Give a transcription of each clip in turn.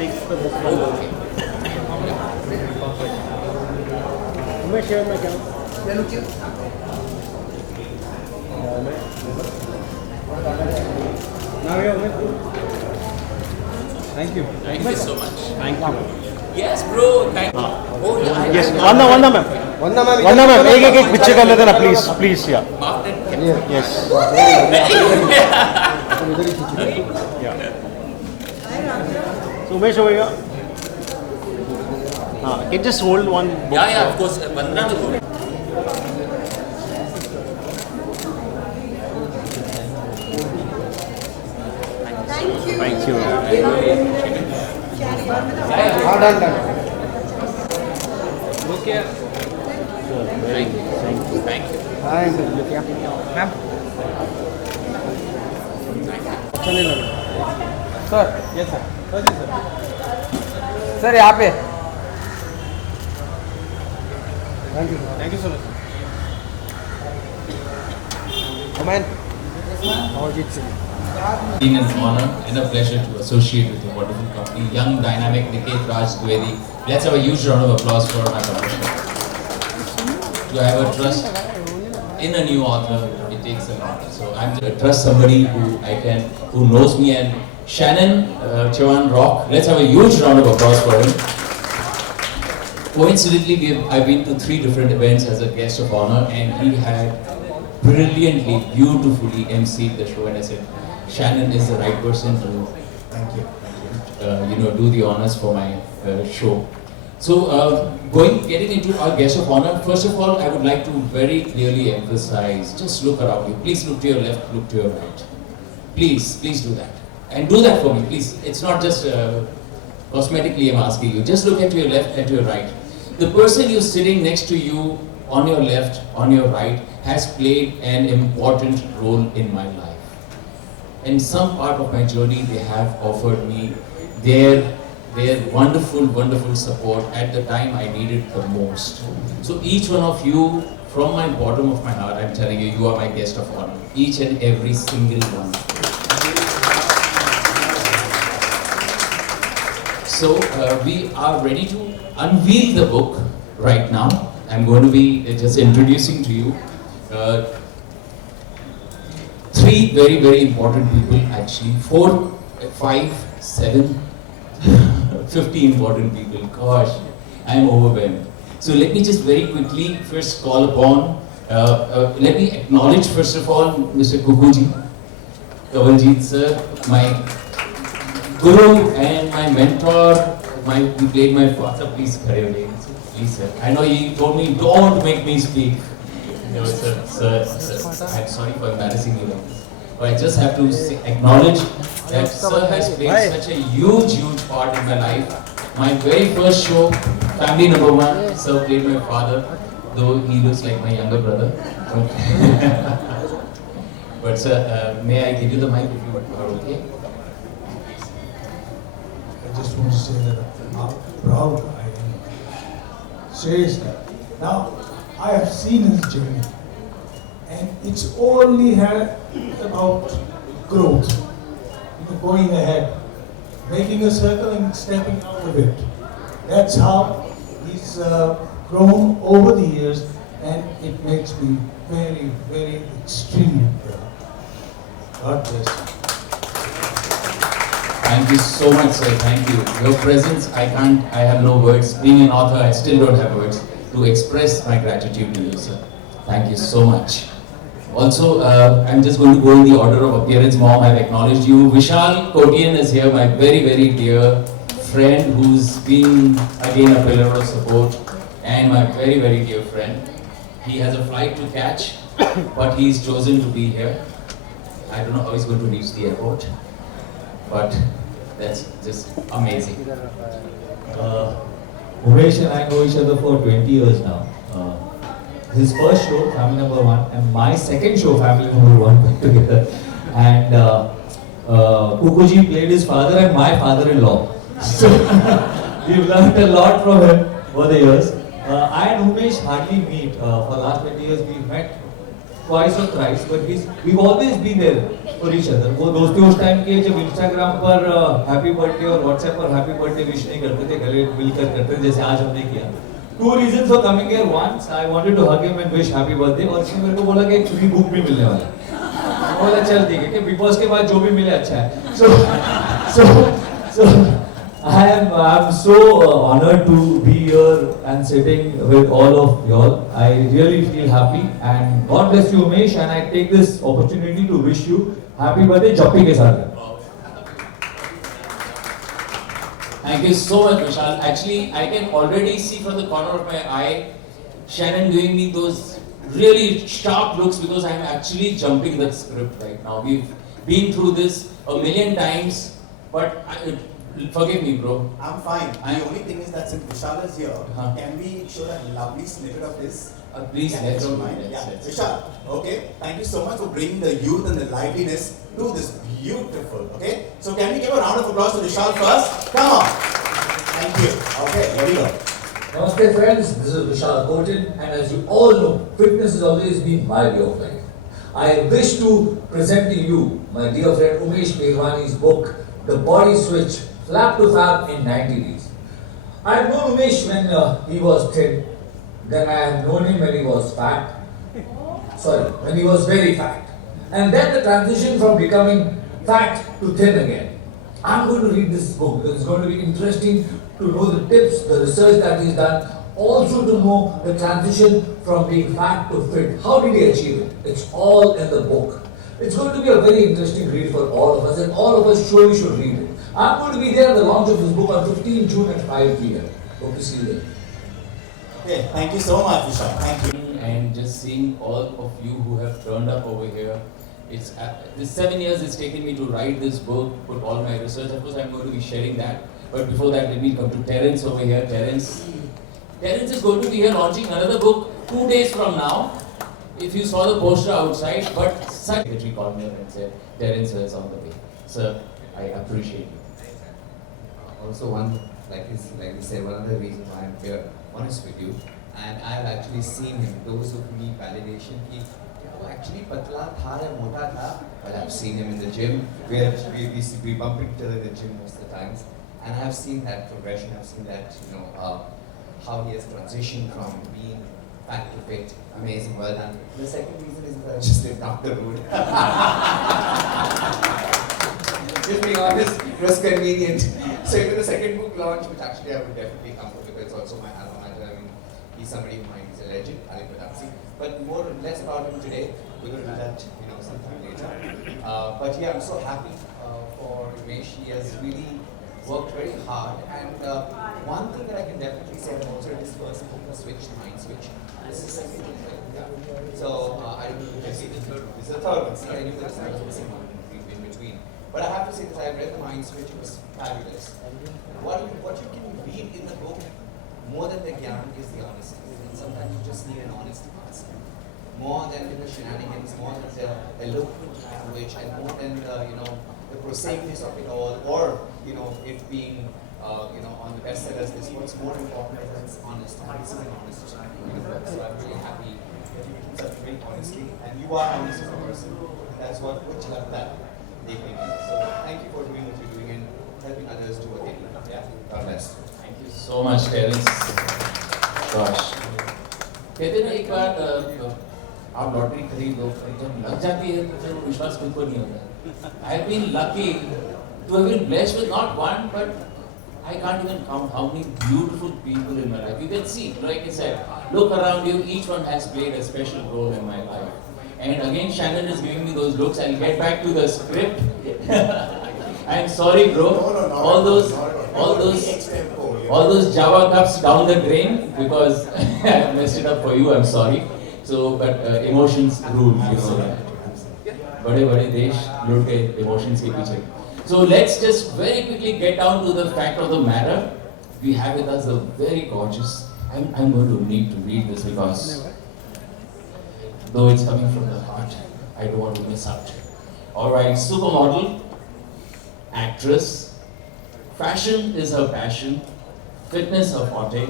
takes the book from the Umesh, share my camera. Now we are Umesh. Thank you. Thank you so much. Thank you. Yes, bro. Thank you. Oh, yeah. Yes, Vanda ma'am. Vanda ma'am, एक picture कर लेते ना, please, yeah. Yes. Yeah. So Umesh over here. Can you just hold one book? Yeah, of course. Vandana to go. Thank you. Done. Okay. Thank you. Thank you. Ma'am. Sir. Yes, sir. Sir, यहाँ पे. Thank you. Thank you so much. Come on. It's Been an honor and a pleasure to associate with your wonderful company, young, dynamic Niket Raj Dwivedi. Let's have a huge round of applause for my publisher. To have a trust in a new author, it takes a lot. So I'm to trust somebody who knows me, and Shannon Chavan Rock. Let's have a huge round of applause for him. Coincidentally, I've been to 3 different events as a guest of honor, and he had brilliantly, beautifully emceed the show, and I said, Shannon is the right person to do the honors for my show. So getting into our guest of honor, first of all, I would like to very clearly emphasize, just look around you. Please look to your left, look to your right. Please do that. And do that for me, please. It's not just cosmetically I'm asking you. Just look at your left and to your right. The person who's sitting next to you, on your left, on your right, has played an important role in my life. In some part of my journey, they have offered me their wonderful support at the time I needed the most. So each one of you, from my bottom of my heart, I'm telling you, you are my guest of honor. Each and every single one. So we are ready to unveil the book right now. I'm going to be just introducing to you 3 very important people, actually 4, 5, 7, 50 important people. Gosh, I'm overwhelmed. So let me just very quickly first call upon, let me acknowledge first of all Mr. Kukuji, Kavaljeet sir, my guru and my mentor, he played my father. Please, please sir. I know he told me, don't make me speak. No, sir, I'm sorry for embarrassing you like this. But I just have to acknowledge that sir has played such a huge part in my life. My very first show, Family Number 1, sir played my father, though he looks like my younger brother. But sir, may I give you the mic if you are okay? I just want to say that how proud I am. Seriously. Now, I have seen his journey, and it's only had about growth, going ahead, making a circle and stepping out of it. That's how he's grown over the years, and it makes me very extremely proud. God bless you. Thank you so much, sir. Thank you. Your presence, I have no words. Being an author, I still don't have words to express my gratitude to you, sir. Thank you so much. Also, I'm just going to go in the order of appearance. Mom, I've acknowledged you. Vishal Kotian is here, my very dear friend, who's been again a pillar of support, and my very dear friend. He has a flight to catch, but he's chosen to be here. I don't know how he's going to reach the airport, but that's just amazing. Umesh and I know each other for 20 years now. His first show, Family Number 1, and my second show, Family Number 1, went together. And Kukuji played his father and my father-in-law. So we've learned a lot from him over the years. I and Umesh hardly meet. For the last 20 years, we've met twice or thrice, but we've always been there for each other. वो दोस्ती उस time के जब Instagram पर happy birthday और WhatsApp पर happy birthday wish नहीं करते थे, गले मिलकर करते थे जैसे आज हमने किया. 2 reasons for coming here. Once, I wanted to hug him and wish happy birthday. और इसने मेरे को बोला कि एक फ्री बुक भी मिलने वाला है. मैं बोला चल ठीक है कि बिग बॉस के बाद जो भी मिले अच्छा है. So I'm so honored to be here and sitting with all of y'all. I really feel happy and God bless you, Umesh. And I take this opportunity to wish you happy birthday, Joppi ke saath. Thank you so much, Vishal. Actually, I can already see from the corner of my eye Shannon giving me those really sharp looks because I'm actually jumping the script right now. We've been through this a million times, but forgive me, bro. I'm fine. The only thing is that since Vishal is here, can we show that lovely snippet of his? Please, yeah, let's don't do mind. it. Yeah, Let's. Vishal. Okay. Thank you so much for bringing the youth and the liveliness to this beautiful. Okay. So can we give a round of applause to Vishal first? Come on. Thank you. Okay. Here we go. Namaste friends, this is Vishal Kotin, and as you all know, fitness has always been my way of life. I wish to present to you my dear friend Umesh Pherwani's book, The Body Switch, Flap to Fab in 90 Days. I have known Umesh when he was thin, then I have known him when he was fat, when he was very fat. And then the transition from becoming fat to thin again. I'm going to read this book because it's going to be interesting to know the tips, the research that he's done, also to know the transition from being fat to fit. How did he achieve it? It's all in the book. It's going to be a very interesting read for all of us, and all of us surely should read it. I'm going to be there at the launch of this book on 15 June at 5 p.m. Hope to see you there. Okay. Thank you so much, Vishal. Thank you. And just seeing all of you who have turned up over here. It's this 7 years it's taken me to write this book, put all my research. Of course, I'm going to be sharing that. But before that, let me come to Terence over here. Terence is going to be here launching another book 2 days from now. If you saw the poster outside, but secretary called me up and said, Terence is on the way. Sir, I appreciate you. Also, like you said, one of the reasons why I'm here, honest with you, and I've actually seen him. Those who need validation, he actually patla tha ya mota tha, but I've seen him in the gym. We bump into each other in the gym most of the times, and I've seen that progression. I've seen that how he has transitioned from being fat to fit. Amazing, well done. The second reason is that I just lived up the road. Just being honest, it was convenient. So even the second book launch, which actually I would definitely come for because it's also my alma mater. I mean, he's somebody who might be a legend, Ali Badamsi. But more or less about him today, we're going to do that, sometime later. But yeah, I'm so happy for Umesh. He has really worked very hard. And one thing that I can definitely say, I've also read his first book, The Switch, Mind Switch. This is the second book, right? Yeah. So I don't know if you've seen the third one. This is the third one. See, I knew that I was missing one in between. But I have to say that I read The Mind Switch. It was fabulous. What you can read in the book, more than the gyan, is the honesty. And sometimes you just need an honest answer. More than the shenanigans, more than the eloquent language, and more than the prosaicness of it all, or it being on the bestsellers list. What's more important is that it's honest. And this is an honest book. So I'm really happy that you can such great honesty, and you are honest as a person. And that's what you love that deeply. So thank you for doing what you're doing and helping others do what they do. Yeah, God bless. Thank you so much, Terence. Gosh. कहते ना एक बार आप lottery खरीद लो, जब लग जाती है तो फिर विश्वास खुद को नहीं होता. I have been lucky to have been blessed with not one, but I can't even count how many beautiful people in my life. You can see, like I said, look around you. Each one has played a special role in my life. And again, Shannon is giving me those looks. I'll get back to the script. I'm sorry, bro. No, all those Java cups down the drain because I messed it up for you. I'm sorry. So, but emotions rule, you know that. बड़े देश लुट के emotions के पीछे. So let's just very quickly get down to the fact of the matter. We have with us a very gorgeous. I'm going to need to read this because though it's coming from the heart, I don't want to miss out. All right, supermodel, actress, fashion is her passion, fitness her forte,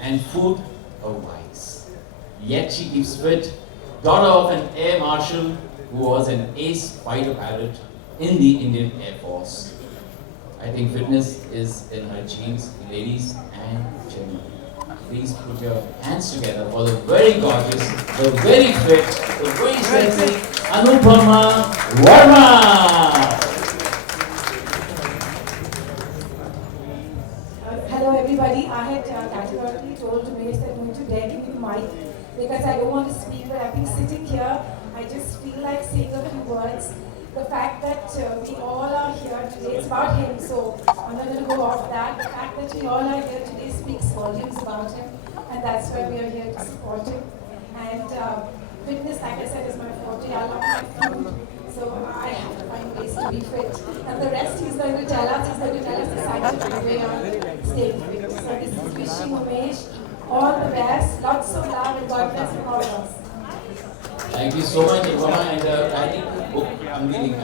and food her vice. Yet she keeps fit daughter of an air marshal who was an ace fighter pilot in the Indian Air Force. I think fitness is in her genes, ladies and gentlemen. Please put your hands together for the very gorgeous, the very fit, the very sexy Anupama Verma. Hello everybody, I had categorically told Umesh that I'm going to dare give me the mic because I don't want to speak, but I've been sitting here, I just feel like saying a few words. The fact that we all are here today, it's about him, so I'm not going to go off that. The fact that we all are here today speaks volumes about him, and that's why we are here to support him. And fitness, like I said, is my forte. I love my food, so I have to find ways to be fit. And the rest he's going to tell us. He's going to tell us the scientific way on staying fit. So this is wishing Umesh all the best, lots of love, and God bless from all of us. Thank you so much, Anupama, and I think the book I'm reading.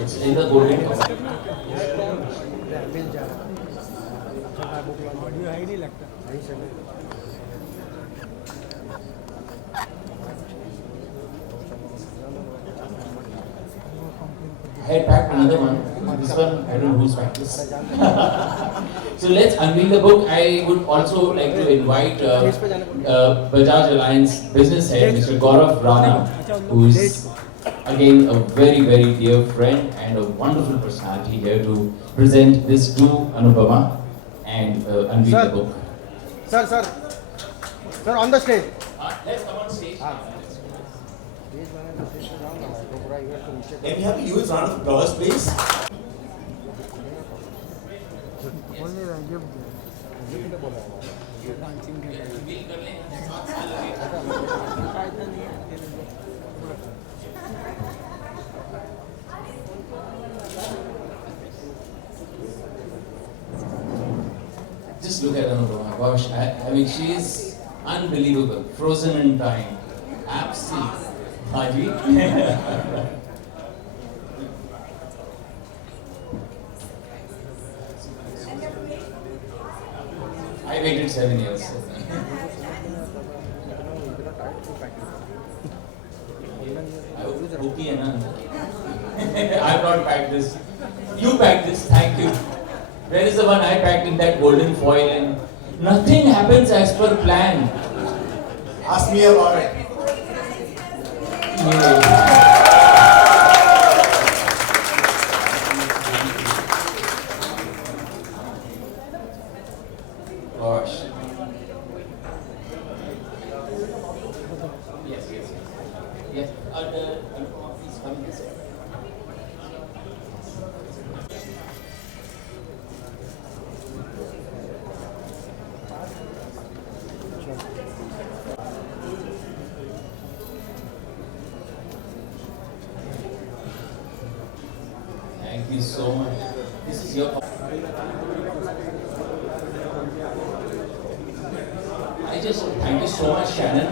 It's in the golden cover. I had packed another one. This one, I don't know who's packed this. So let's unveil the book. I would also like to invite Bajaj Alliance business head, Mr. Gaurav Rana, who is again a very, very dear friend and a wonderful personality here to present this to Anupama and unveil the book. Sir, on the stage. Let's come on stage. Can we have a huge round of applause, please? Just look at Anupama. Gosh, I mean, she is unbelievable. Frozen in time. Absolutely. Haji. I waited 7 years. I was okay, I have not packed this. You packed this, thank you. Where is the one I packed in that golden foil and nothing happens as per plan. Ask me about it. Gosh. Yes. Yes. Please come this way. Thank you so much. This is your. Thank you so much, Shannon.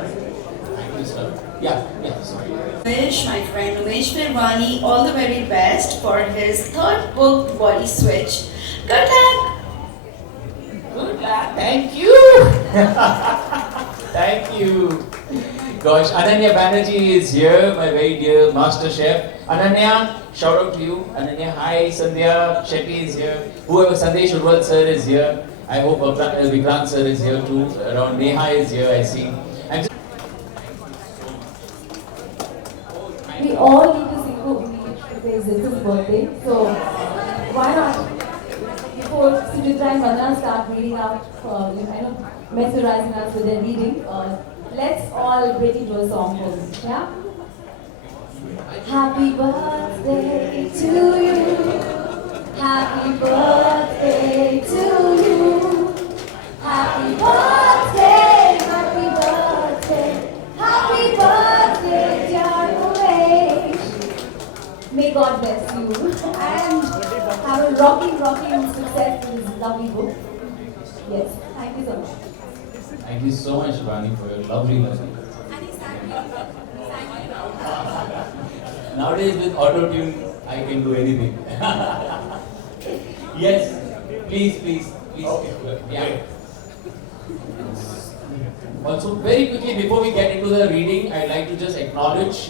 Thank you, sir. Yeah, sorry. Umesh, my friend Umesh Pherwani, all the very best for his third book, Body Switch. Good luck! Good luck. Thank you. Thank you. Gosh, Ananya Banerjee is here, my very dear master chef. Ananya, shout out to you. Ananya, hi. Sandhya Shetty is here. Whoever, Sandesh Urwal sir is here. I hope Vikrant sir is here too. Around Neha is here, I see. We all need to sing for Umesh because it's his birthday. So why not? Before Sujitra and Vandana start reading out, mesmerizing us with their reading, let's all break into a song for him. Yeah? Happy birthday to you. Happy birthday to you. Happy birthday, happy birthday, happy birthday, dear Umesh. May God bless you and have a rocking success in this lovely book. Yes, thank you so much. Thank you so much, Vani, for your lovely. Nowadays with auto-tune, I can do anything. Yes, please. Okay. Yeah. Also, very quickly before we get into the reading, I'd like to just acknowledge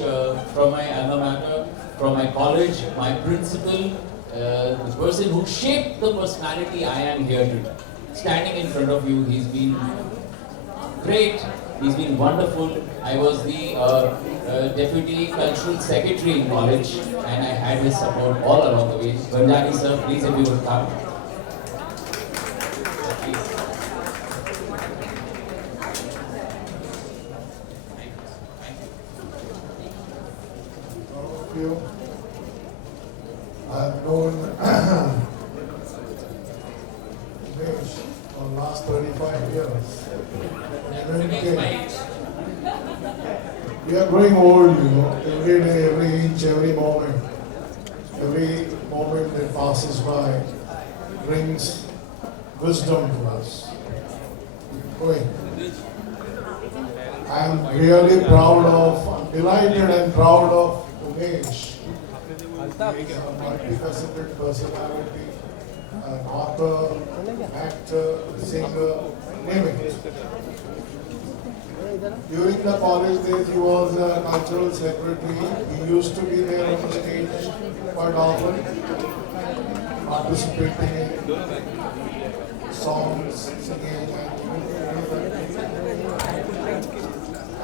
from my alma mater, from my college, my principal, the person who shaped the personality I am here today. Standing in front of you, he's been great, he's been wonderful. I was the Deputy Cultural Secretary in college and I had his support all along the way. Banjari sir, please if you would come. You. I've known Umesh for the last 35 years. We are growing old, you know, every day, every inch, every moment that passes by brings wisdom to us. Going. I am really proud of, I'm delighted and proud of Umesh. He is a multifaceted personality, an author, actor, singer, name it. During the college days, he was a cultural secretary. He used to be there on the stage quite often, participating in songs, singing,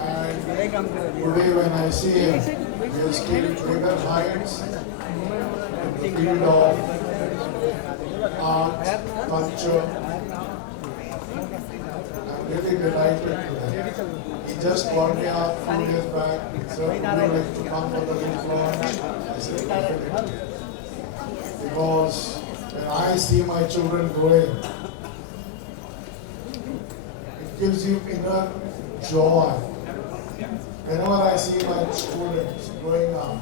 and today when I see him, he has scaled greater heights in the field of art, culture. I'm really delighted to that. He just called me up a few days back. Sir, would you like to come for the book launch? I said, definitely. Because when I see my children growing, it gives you inner joy. Whenever I see my students growing up,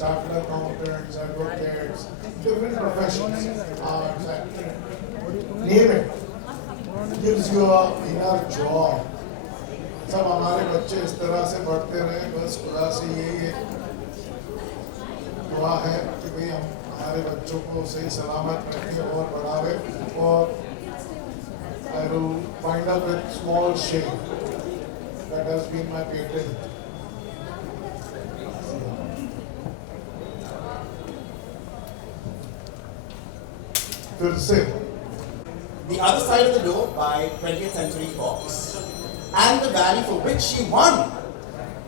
chartered accountants, advocates, different professions, arts, acting, name it, gives you a inner joy. सब हमारे बच्चे इस तरह से बढ़ते रहे, बस खुदा से यही दुआ है कि भाई हम हमारे बच्चों को सही सलामत रखें और बढ़ावे और I will find out with small shame. That has been my patent. फिर से The Other Side of the Door by 20th Century Fox, and the Valley for which she won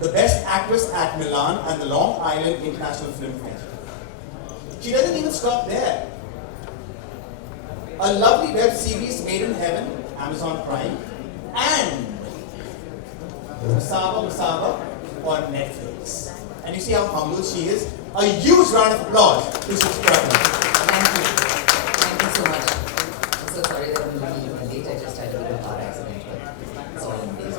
the Best Actress at Milan and the Long Island International Film Festival. She doesn't even stop there. A lovely web series, Made in Heaven, Amazon Prime, and Musaba on Netflix. And you see how humble she is. A huge round of applause to subscribe. Thank you. Thank you so much. I'm so sorry that I'm a little late. I just had a little car accident, but it's all in place.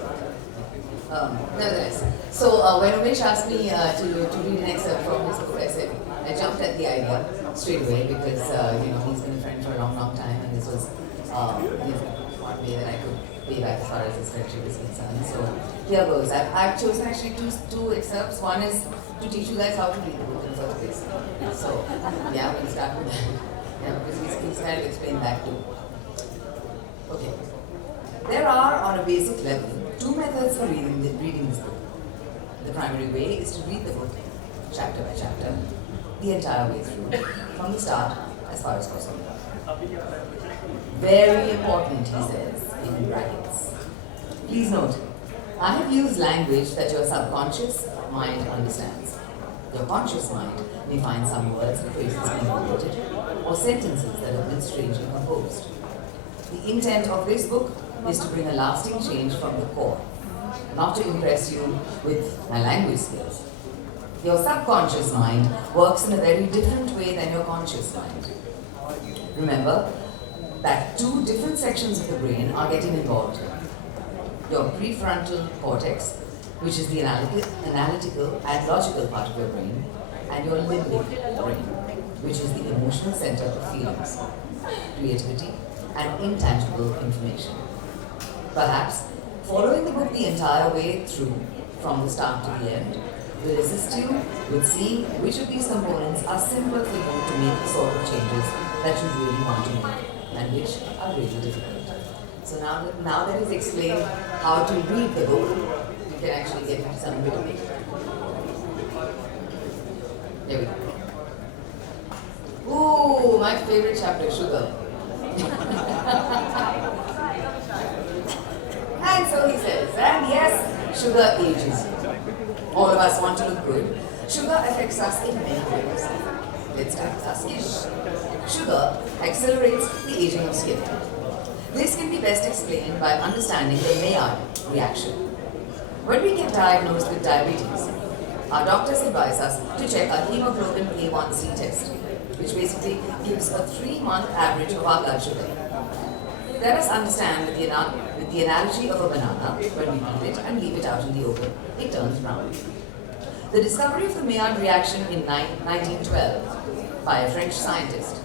Nevertheless, so when Umesh asked me to read an excerpt from his book, I said, I jumped at the idea straight away because he's been a friend for a long, long time, and this was one way that I could pay back as far as his friendship is concerned. So here goes. I've chosen actually two excerpts. One is to teach you guys how to read the book in the first place. So yeah, we'll start with that. Yeah, because he's kind of explained that too. Okay. There are, on a basic level, two methods for reading this book. The primary way is to read the book chapter by chapter, the entire way through, from the start as far as possible. Very important, he says, in brackets. Please note, I have used language that your subconscious mind understands. Your conscious mind may find some words and phrases being repeated, or sentences that have been strangely composed. The intent of this book is to bring a lasting change from the core, not to impress you with my language skills. Your subconscious mind works in a very different way than your conscious mind. Remember that two different sections of the brain are getting involved here. Your prefrontal cortex, which is the analytical and logical part of your brain, and your limbic brain, which is the emotional center of feelings, creativity, and intangible information. Perhaps following the book the entire way through, from the start to the end, will assist you with seeing which of these components are simpler for you to make the sort of changes that you really want to make, and which are really difficult. So now that he's explained how to read the book, you can actually get into some bit of it. There we go. Ooh, my favorite chapter, sugar. And so he says, and yes, sugar ages. All of us want to look good. Sugar affects us in many ways. Let's start with our skin. Sugar accelerates the aging of skin. This can be best explained by understanding the Maillard reaction. When we get diagnosed with diabetes, our doctors advise us to check our hemoglobin A1C test, which basically gives a 3-month average of our blood sugar. Let us understand with the analogy of a banana, when we peel it and leave it out in the open, it turns brown. The discovery of the Maillard reaction in 1912 by a French scientist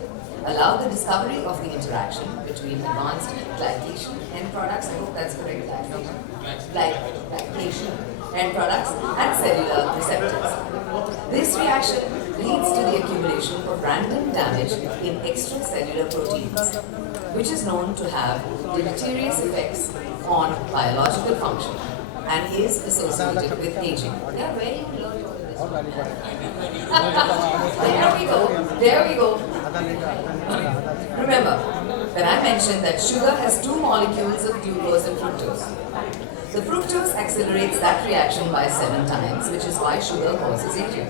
allowed the discovery of the interaction between advanced glycation end products, I hope that's correct, glycation end products and cellular receptors. This reaction leads to the accumulation of random damage in extracellular proteins, which is known to have deleterious effects on biological function and is associated with aging. Yeah, where you learned all this? There we go. Remember that I mentioned that sugar has 2 molecules of glucose and fructose. The fructose accelerates that reaction by 7 times, which is why sugar causes aging.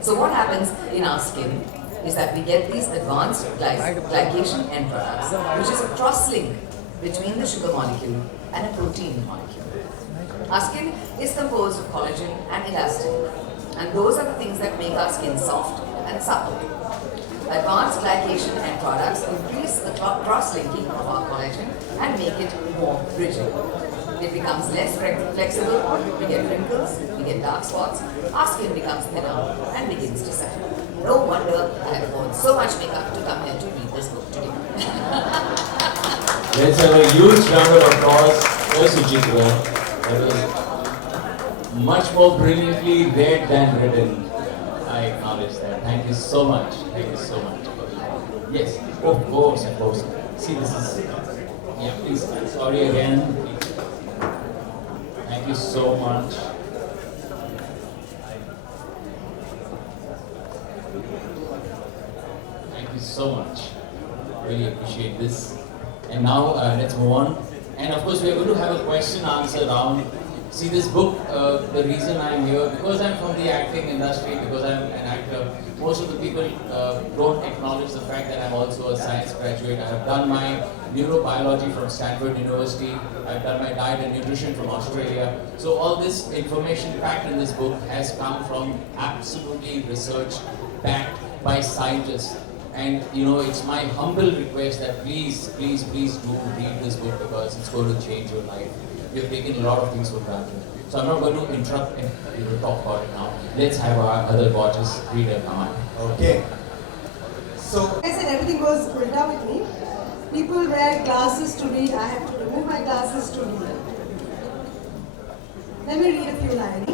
So what happens in our skin is that we get these advanced glycation end products, which is a cross-link between the sugar molecule and a protein molecule. Our skin is composed of collagen and elastin, and those are the things that make our skin soft and supple. Advanced glycation end products increase the cross-linking of our collagen and make it more rigid. It becomes less flexible, we get wrinkles, we get dark spots, our skin becomes thinner and begins to settle. No wonder I have worn so much makeup to come here to read this book today. Let's have a huge round of applause for Suchitra. That was much more brilliantly read than written. I acknowledge that. Thank you so much. Thank you so much. Yes, of course, of course. See, this is... Yeah, please, I'm sorry again. Thank you so much. Thank you so much. Really appreciate this. And now let's move on. And of course, we are going to have a question answer round. See, this book, the reason I'm here, because I'm from the acting industry, because I'm an actor, most of the people don't acknowledge the fact that I'm also a science graduate. I have done my neurobiology from Stanford University. I've done my diet and nutrition from Australia. So all this information packed in this book has come from absolutely research backed by scientists. And you know, it's my humble request that please do read this book, because it's going to change your life. We have taken a lot of things for granted. So I'm not going to interrupt and we will talk about it now. Let's have our other gorgeous reader come on. Okay. So I said everything goes Ulta with me. People wear glasses to read. I have to remove my glasses to read. Let me read a few lines.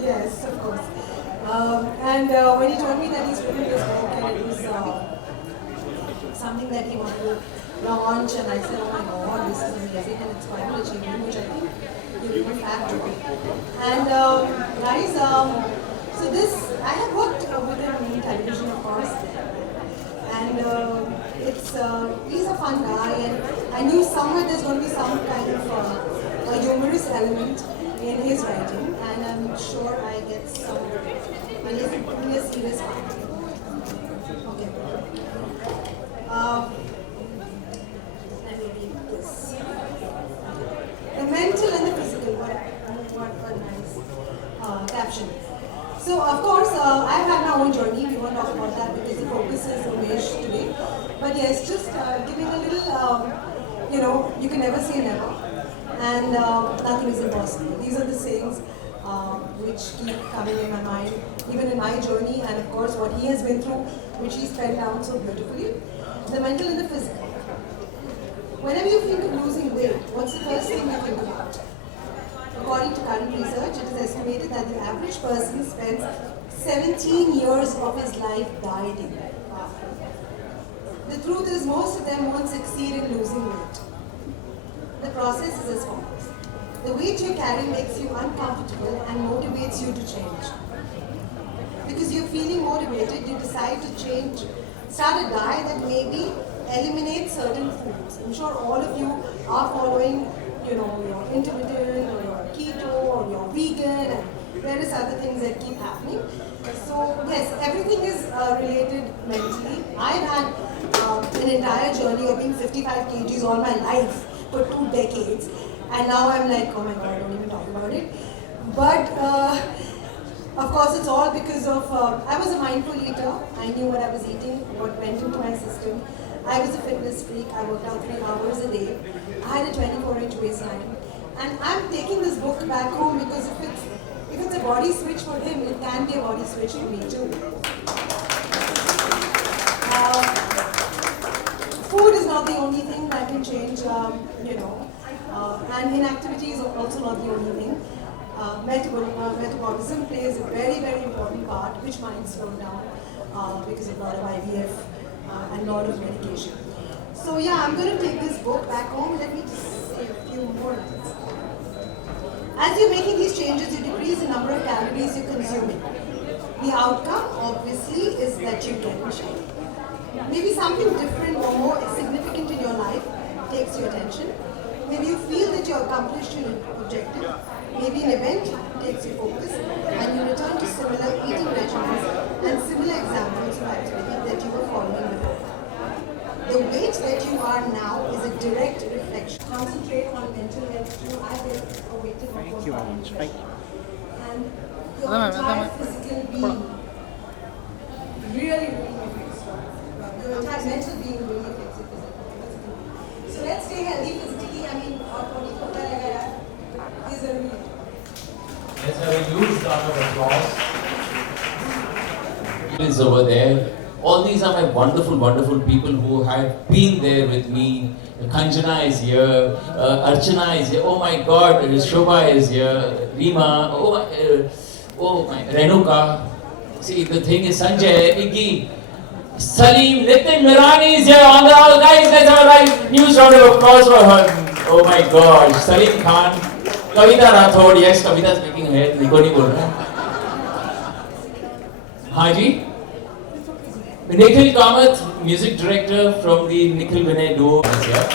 Yes, of course. And when he told me that he's written this book and it was something that he wanted to launch, and I said, oh my god, this is amazing, and it's quite an achievement, which I think you really have to. And guys, so this, I have worked with him in television, of course, and he's a fun guy, and I knew somewhere there's going to be some kind of a humorous element in his writing, and I'm sure I get some, and he's a serious one. Okay. Let me read this. The mental and the physical, what nice caption. So of course, I've had my own journey. We won't talk about that because the focus is Umesh today. But yes, just giving a little, you know, you can never say never, and nothing is impossible. These are the sayings which keep coming in my mind, even in my journey, and of course what he has been through, which he's penned down so beautifully. The mental and the physical. Whenever you think of losing weight, what's the first thing you think about? According to current research, it is estimated that the average person spends 17 years of his life dieting. The truth is most of them won't succeed in losing weight. The process is as follows. The weight you carry makes you uncomfortable and motivates you to change. Because you're feeling motivated, you decide to change, start a diet that maybe eliminates certain foods. I'm sure all of you are following, your intermittent or your keto or your vegan and various other things that keep happening. So yes, everything is related mentally. I've had an entire journey of being 55 kgs all my life for 2 decades, and now I'm like, oh my god, don't even talk about it. But of course, it's all because of I was a mindful eater. I knew what I was eating, what went into my system. I was a fitness freak. I worked out 3 hours a day. I had a 24-inch waistline, and I'm taking this book back home because if it's a body switch for him, it can be a body switch for me too. Food is not the only thing that can change, and inactivity is also not the only thing. Metabolism plays a very, very important part, which might slow down because of a lot of IVF and a lot of medication. So yeah, I'm going to take this book back home. Let me just say a few more lines. As you're making these changes, you decrease the number of calories you're consuming. The outcome, obviously, is that you get in shape. Maybe something different or more significant in your life takes your attention. Maybe you feel that you accomplished your objective. Maybe an event takes your focus, and you return to similar eating regimens and similar examples of activity that you were following before. The weight that you are now is a direct reflection. Concentrate on mental health too. I feel a weight of Thank you very much. Thank you. And your entire physical being really affects your entire mental being really affects your physical. So let's stay healthy physically. I mean, और body को क्या लगेगा? ये जरूरी है. Let's have a huge round of applause. Is over there. All these are my wonderful, wonderful people who have been there with me. Kanjana is here, Archana is here. Oh my God, Shobha is here. Rima, oh my, Renuka. See, the thing is Sanjay, Iggy, Salim, Nitin Mirani is here on the all. Guys, let's have a right news round of applause for her. Oh my gosh, Salim Khan, Kavita Rathod. Yes, Kavita is speaking ahead. Nico nahi bol raha. Haji. Nikhil Kamath, music director from the Nikhil Vinay duo is here.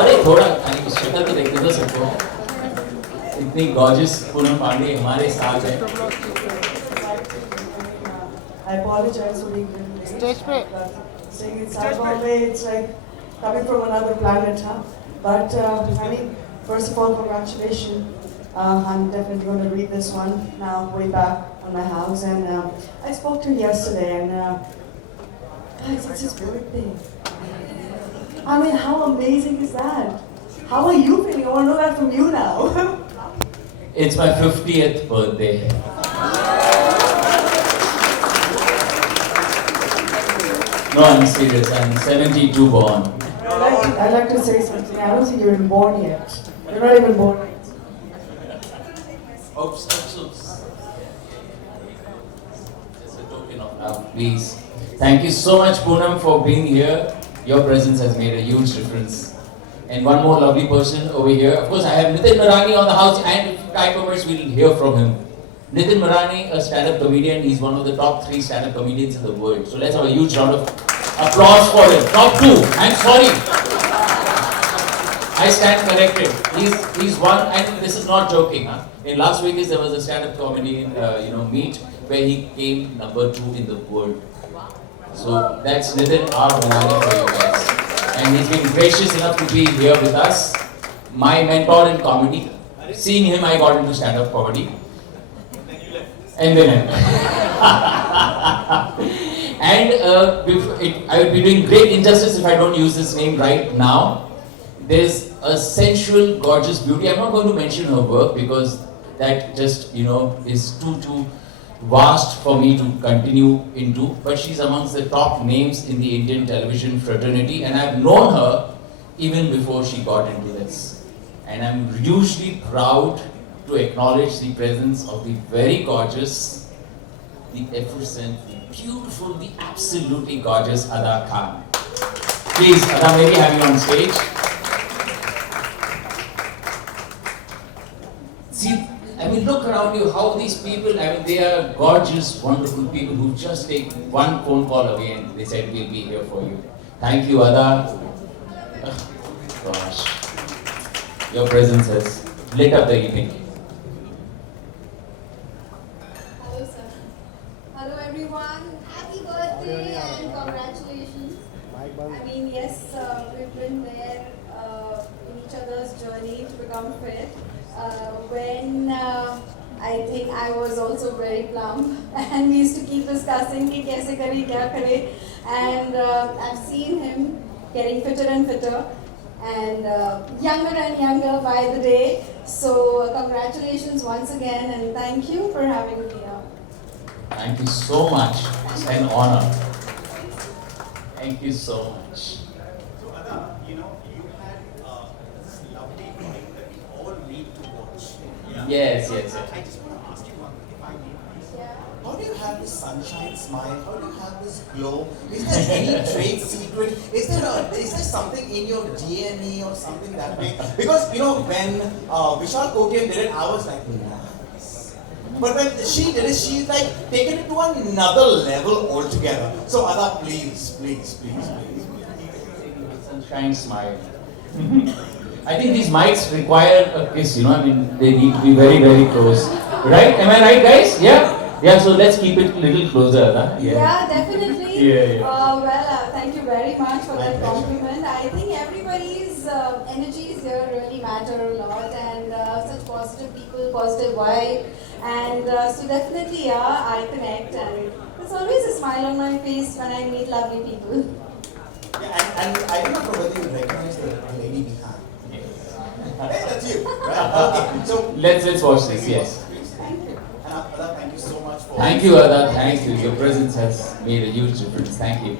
अरे थोड़ा खाली शक्ल तो देखते तो सबको. इतनी gorgeous Poonam Pandey हमारे साथ है. I apologize for being late. Stage पे. Saying it's Bombay, it's like coming from another planet, huh? But I mean, first of all, congratulations. I'm definitely going to read this one now, way back on my house, and I spoke to him yesterday, and guys, it's his birthday. I mean, how amazing is that? How are you feeling? I want to know that from you now. It's my 50th birthday. No, I'm serious. I'm 72 born. I'd like to say something. I don't think you're even born yet. You're not even born yet. Oops. Just a token of love, please. Thank you so much, Poonam, for being here. Your presence has made a huge difference. And one more lovely person over here. Of course, I have Nitin Marani on the house, and if time permits, we'll hear from him. Nitin Marani, a stand-up comedian. He's one of the top 3 stand-up comedians in the world. So let's have a huge round of applause for him. Top 2. I'm sorry. I stand corrected. He's one, and this is not joking. Huh? In Las Vegas, there was a stand-up comedy meet where he came number 2 in the world. So that's Nitin R. Marani for you guys. And he's been gracious enough to be here with us. My mentor in comedy. Seeing him, I got into stand-up comedy. And then I would be doing great injustice if I don't use this name right now. There's a sensual, gorgeous beauty. I'm not going to mention her work because that just, is too vast for me to continue into. But she's amongst the top names in the Indian television fraternity, and I've known her even before she got into this. And I'm hugely proud to acknowledge the presence of the very gorgeous, the effervescent, the beautiful, the absolutely gorgeous Ada Khan. Please, Ada, may we have you on stage? See, I mean, look around you, how these people, I mean, they are gorgeous, wonderful people who just take one phone call away and they said, we'll be here for you. Thank you, Ada. Gosh, your presence has lit up the evening. Hello, sir. Hello, everyone. Happy birthday and congratulations. I mean, yes, we've been there in each other's journey to become fit. When I think I was also very plump, and we used to keep discussing कि कैसे करें, क्या करें, and I've seen him getting fitter and fitter, and younger by the day. So congratulations once again, and thank you for having me here. Thank you so much. It's an honor. Thank you so much. So Ada, you know, you had this lovely drawing that we all need to watch. Yes. I just want to ask you one thing, if I may please. How do you have this sunshine smile? How do you have this glow? Is there any trade secret? Is there something in your DNA or something that way? Because you know, when Vishal Kotian did it, I was like, nice. But when she did it, she's like taken it to another level altogether. So Ada, please. Sunshine smile. I think these mics require a kiss, you know, I mean, they need to be very, very close. Right? Am I right, guys? Yeah? Yeah, so let's keep it a little closer, Ada. Yeah, definitely. Yeah. Thank you very much for that compliment. I think everybody's energies here really matter a lot, and such positive people, positive vibe, and so definitely, I connect, and there's always a smile on my face when I meet lovely people. Yeah, and I don't know whether you recognize the lady behind. Hey, that's you, right? Okay, so Let's watch this, yes. Thank you. And Ada, thank you so much for. Thank you, Ada. Thank you. Your presence has made a huge difference. Thank you.